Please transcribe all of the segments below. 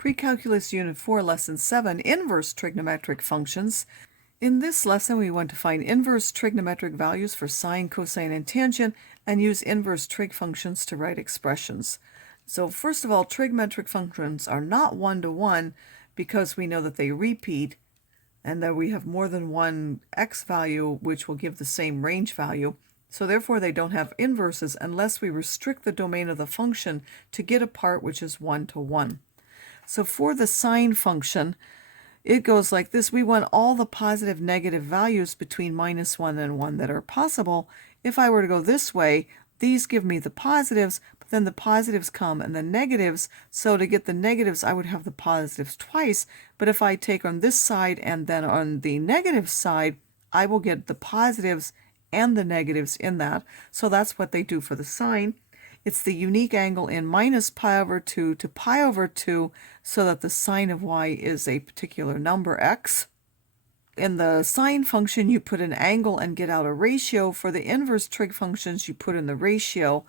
Pre-Calculus Unit 4, Lesson 7, Inverse Trigonometric Functions. In this lesson, we want to find inverse trigonometric values for sine, cosine, and tangent, and use inverse trig functions to write expressions. So first of all, trigonometric functions are not one-to-one because we know that they repeat, and that we have more than one x value which will give the same range value. So therefore, they don't have inverses unless we restrict the domain of the function to get a part which is one-to-one. So for the sine function, it goes like this. We want all the positive, negative values between -1 and 1 that are possible. If I were to go this way, these give me the positives, but then the positives come and the negatives. So to get the negatives, I would have the positives twice. But if I take on this side and then on the negative side, I will get the positives and the negatives in that. So that's what they do for the sine. It's the unique angle in -pi/2 to pi/2 so that the sine of y is a particular number x. In the sine function, you put an angle and get out a ratio. For the inverse trig functions, you put in the ratio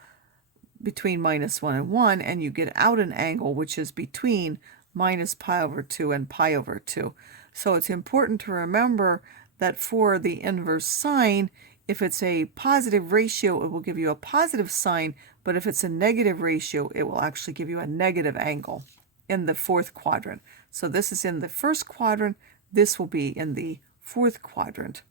between -1 and 1, and you get out an angle which is between -pi/2 and pi/2. So it's important to remember that for the inverse sine, if it's a positive ratio, it will give you a positive sine, but if it's a negative ratio, it will actually give you a negative angle in the fourth quadrant. So this is in the first quadrant, this will be in the fourth quadrant.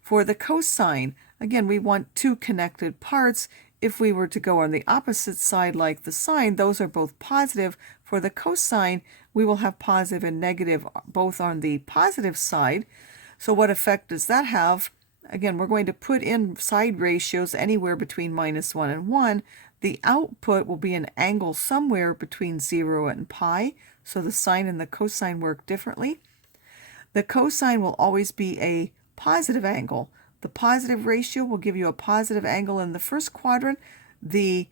For the cosine, again, we want two connected parts. If we were to go on the opposite side like the sine, those are both positive. For the cosine, we will have positive and negative both on the positive side. So what effect does that have? Again, we're going to put in side ratios anywhere between -1 and 1. The output will be an angle somewhere between 0 and pi, so the sine and the cosine work differently. The cosine will always be a positive angle. The positive ratio will give you a positive angle in the first quadrant. The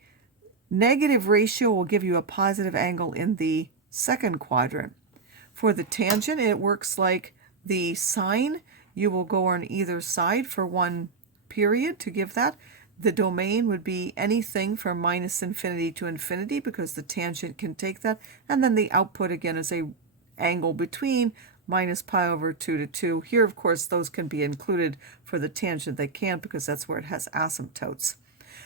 negative ratio will give you a positive angle in the second quadrant. For the tangent, it works like the sine. You will go on either side for one period to give that. The domain would be anything from -infinity to infinity because the tangent can take that. And then the output, again, is a angle between -pi/2 to 2. Here, of course, those can be included. For the tangent, they can't because that's where it has asymptotes.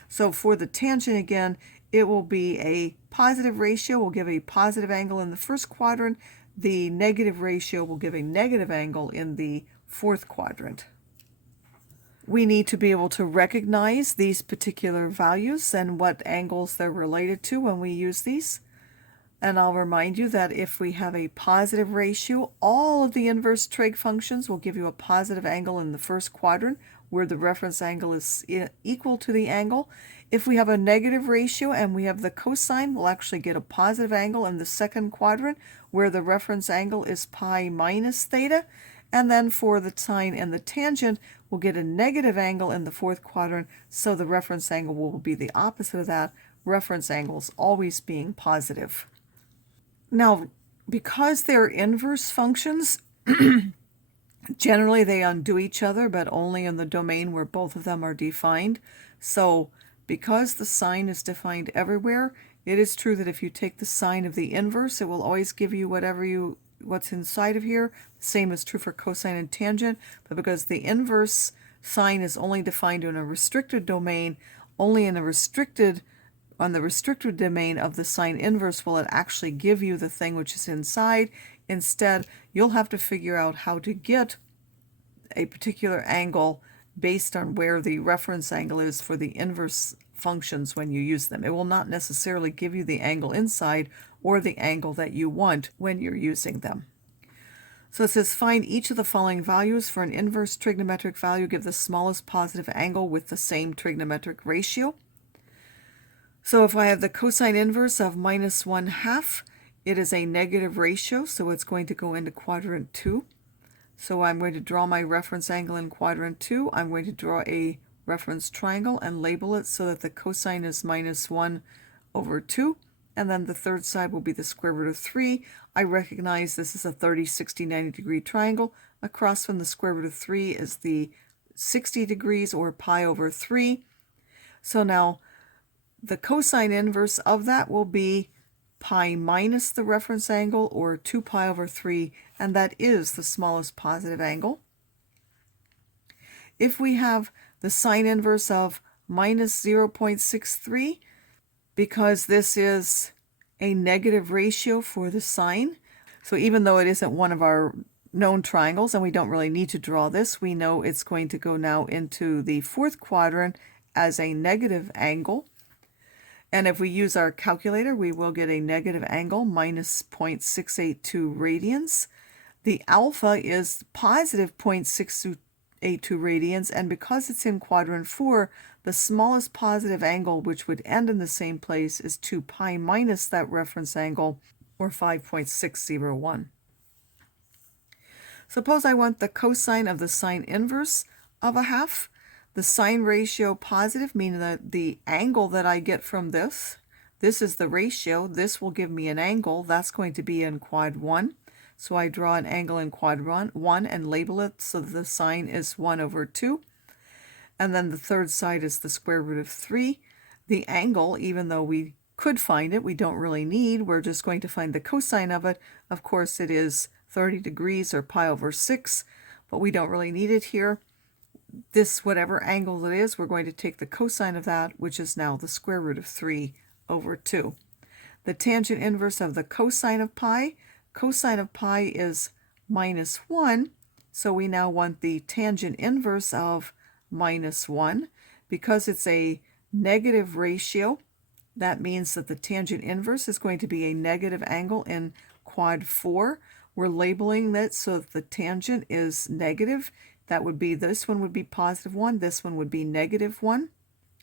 So for the tangent, again, it will be a positive ratio, will give a positive angle in the first quadrant. The negative ratio will give a negative angle in the fourth quadrant. We need to be able to recognize these particular values and what angles they're related to when we use these. And I'll remind you that if we have a positive ratio, all of the inverse trig functions will give you a positive angle in the first quadrant where the reference angle is equal to the angle. If we have a negative ratio and we have the cosine, we'll actually get a positive angle in the second quadrant where the reference angle is pi minus theta. And then for the sine and the tangent, we'll get a negative angle in the fourth quadrant, so the reference angle will be the opposite of that, reference angles always being positive. Now, because they're inverse functions, generally they undo each other, but only in the domain where both of them are defined. So because the sine is defined everywhere, it is true that if you take the sine of the inverse, it will always give you what's inside of here. The same is true for cosine and tangent, but because the inverse sine is only defined in a restricted domain, only in a on the restricted domain of the sine inverse will it actually give you the thing which is inside. Instead, you'll have to figure out how to get a particular angle based on where the reference angle is for the inverse functions when you use them. It will not necessarily give you the angle inside or the angle that you want when you're using them. So it says find each of the following values for an inverse trigonometric value. Give the smallest positive angle with the same trigonometric ratio. So if I have the cosine inverse of -1/2, it is a negative ratio, so it's going to go into quadrant 2. So I'm going to draw my reference angle in quadrant 2. I'm going to draw a reference triangle and label it so that the cosine is -1/2. And then the third side will be the square root of 3. I recognize this is a 30, 60, 90 degree triangle. Across from the square root of 3 is the 60 degrees or pi/3. So now the cosine inverse of that will be pi minus the reference angle, or 2 pi over 3, and that is the smallest positive angle. If we have the sine inverse of minus 0.63, because this is a negative ratio for the sine, so even though it isn't one of our known triangles and we don't really need to draw this, we know it's going to go now into the fourth quadrant as a negative angle. And if we use our calculator, we will get a negative angle, minus 0.682 radians. The alpha is positive 0.682 radians, and because it's in quadrant 4, the smallest positive angle, which would end in the same place, is 2 pi minus that reference angle, or 5.601. Suppose I want the cosine of the sine inverse of a half. The sine ratio positive, meaning that the angle that I get from this is the ratio. This will give me an angle. That's going to be in quad 1. So I draw an angle in quad 1 and label it so that the sine is 1 over 2. And then the third side is the square root of 3. The angle, even though we could find it, we don't really need. We're just going to find the cosine of it. Of course, it is 30 degrees, or pi over 6, but we don't really need it here. This, whatever angle it is, we're going to take the cosine of that, which is now the square root of 3 over 2. The tangent inverse of the cosine of pi is minus 1, so we now want the tangent inverse of minus 1. Because it's a negative ratio, that means that the tangent inverse is going to be a negative angle in quad 4. We're labeling that so that the tangent is negative. That would be, this one would be positive 1, this one would be negative 1,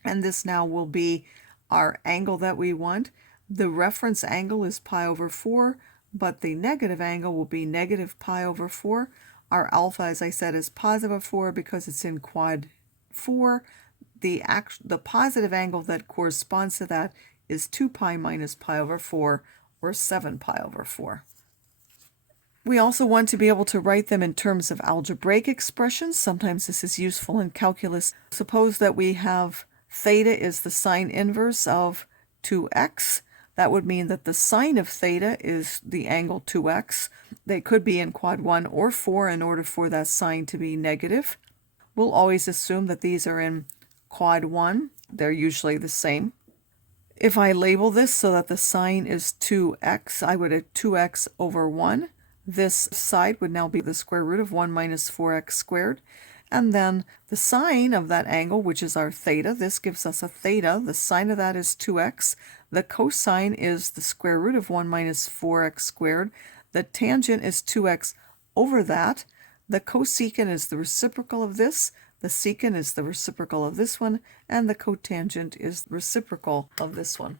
and this now will be our angle that we want. The reference angle is pi over 4, but the negative angle will be negative pi over 4. Our alpha, as I said, is positive 4 because it's in quad 4. The positive angle that corresponds to that is 2 pi minus pi over 4, or 7 pi over 4. We also want to be able to write them in terms of algebraic expressions. Sometimes this is useful in calculus. Suppose that we have theta is the sine inverse of 2x. That would mean that the sine of theta is the angle 2x. They could be in quad 1 or 4 in order for that sine to be negative. We'll always assume that these are in quad 1. They're usually the same. If I label this so that the sine is 2x, I would have 2x over 1. This side would now be the square root of 1 minus 4x squared. And then the sine of that angle, which is our theta, this gives us a theta. The sine of that is 2x. The cosine is the square root of 1 minus 4x squared. The tangent is 2x over that. The cosecant is the reciprocal of this. The secant is the reciprocal of this one. And the cotangent is the reciprocal of this one.